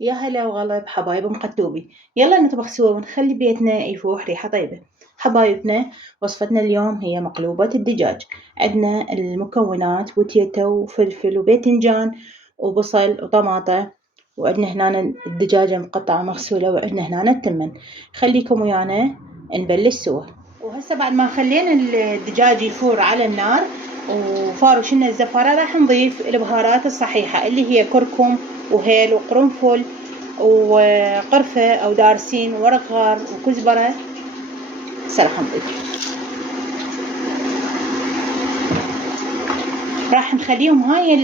يا هلا وغلا بحبايب مقتوبي. يلا نطبخ سوا ونخلي بيتنا يفوح ريحة طيبة. حبايبنا، وصفتنا اليوم هي مقلوبة الدجاج. عندنا المكونات وتيتا وفلفل وباذنجان وبصل وطماطة، وعندنا هنا الدجاجة مقطعة مغسولة، وعندنا هنا التمن. خليكم ويانا نبلش سوا. وهسه بعد ما خلينا الدجاج يفور على النار وفار وشلنا الزفارة، راح نضيف البهارات الصحيحة اللي هي كركم وهيل وقرنفل وقرفة أو دارسين وورق غار وكزبرة. راح نضيف، راح نخليهم هاي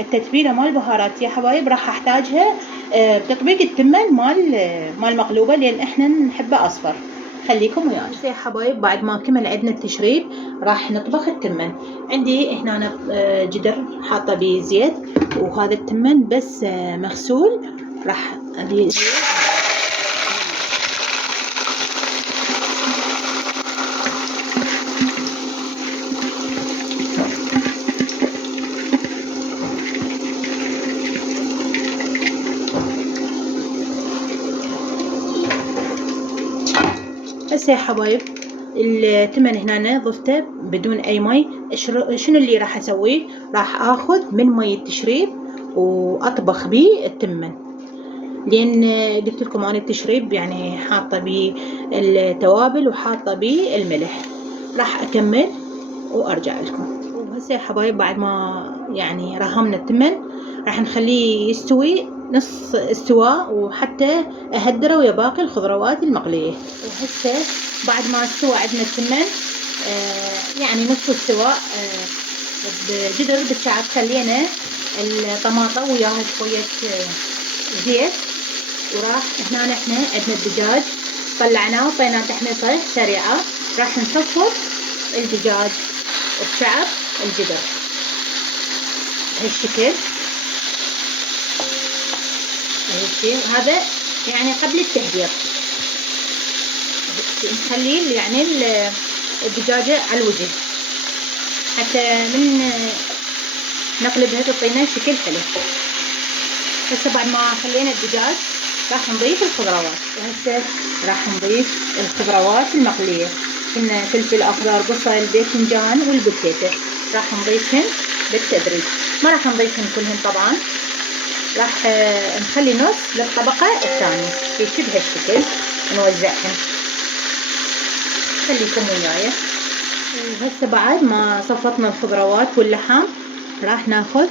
التتبيلة مال البهارات يا حبايب. راح احتاجها بتطبيق التمن مال مقلوبة، لأن احنا نحبه أصفر. خليكم ويانا يا حبايب. بعد ما كمل عندنا التشريب راح نطبخ التمن. عندي هنا جدر حاطه بزيت، وهذا التمن بس مغسول. راح ابي هسه يا حبايب التمن هنا ضفته بدون اي مي. شنو اللي راح اسويه؟ راح اخذ من مي التشريب واطبخ بيه التمن، لان قلت لكم انا التشريب يعني حاطه بيه التوابل وحاطه بيه الملح. راح اكمل وارجع لكم. وهسه يا حبايب بعد ما يعني رهمنا التمن راح نخليه يستوي نص استواء، وحتى اهدره ويا باقي الخضروات المقليه. وهسه بعد ما استوى عندنا التمن يعني نص استواء، بجدر بالشعب خلينا الطماطة وياها شوية زيت. وراح هنا احنا عندنا الدجاج طلعناه وطيناه تحميصة سريعة. راح نحفظ الدجاج بشعب الجدر بهالشكل. هذا يعني قبل التحضير، نخليه يعني الدجاجة على الوجه حتى من نقلبها تعطينا شكل حلو. هسه بعد ما خلينا الدجاج راح نضيف الخضروات. وهسه راح نضيف الخضروات المقلية، كنا فلفل اخضر بصل باذنجان والبتيتة. راح نضيفهن بالتدريج، ما راح نضيفهن كلهن طبعا. راح نخلي نص للطبقة الثانية هيك بهالشكل نوزعهن. خليكم وياي. وهسه بعد ما صفطنا الخضروات واللحم راح ناخذ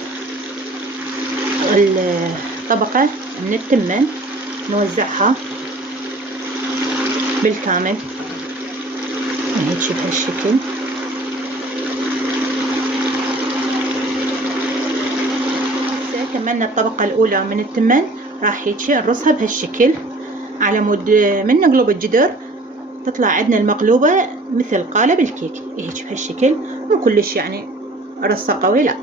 الطبقة من التمن نوزعها بالكامل هيك بهالشكل. هسه كملنا الطبقة الأولى من التمن، راح هيك نرصها بهالشكل على مود من نقلب الجدر تطلع عندنا المقلوبة مثل قالب الكيك هيك بهالشكل. مو كلش يعني رصة قوي، لا،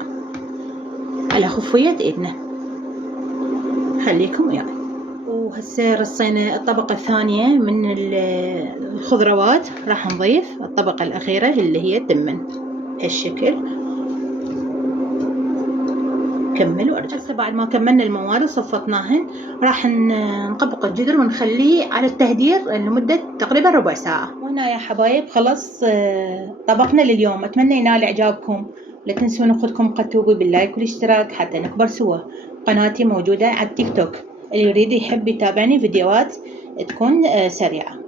على خفية ايدنا. خليكم وياي. وهسه رصينا الطبقة الثانية من الخضروات، راح نضيف الطبقة الأخيرة اللي هي التمن هالشكل. كمل وارجع. هسه بعد ما كملنا المواد وصفطناهن راح نطبق الجدر ونخليه على التهدير لمدة تقريبا ربع ساعة. وهنا يا حبايب خلص طبقنا لليوم. اتمنى ينال اعجابكم. لا تنسون اخذكم قتوبي باللايك والاشتراك حتى نكبر سوا. قناتي موجودة على التيك توك، اللي يريد يحب يتابعني فيديوهات تكون سريعة.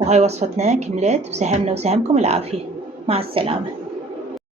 وهاي وصفتنا كملت، وسهمنا وسهمكم العافية. مع السلامة.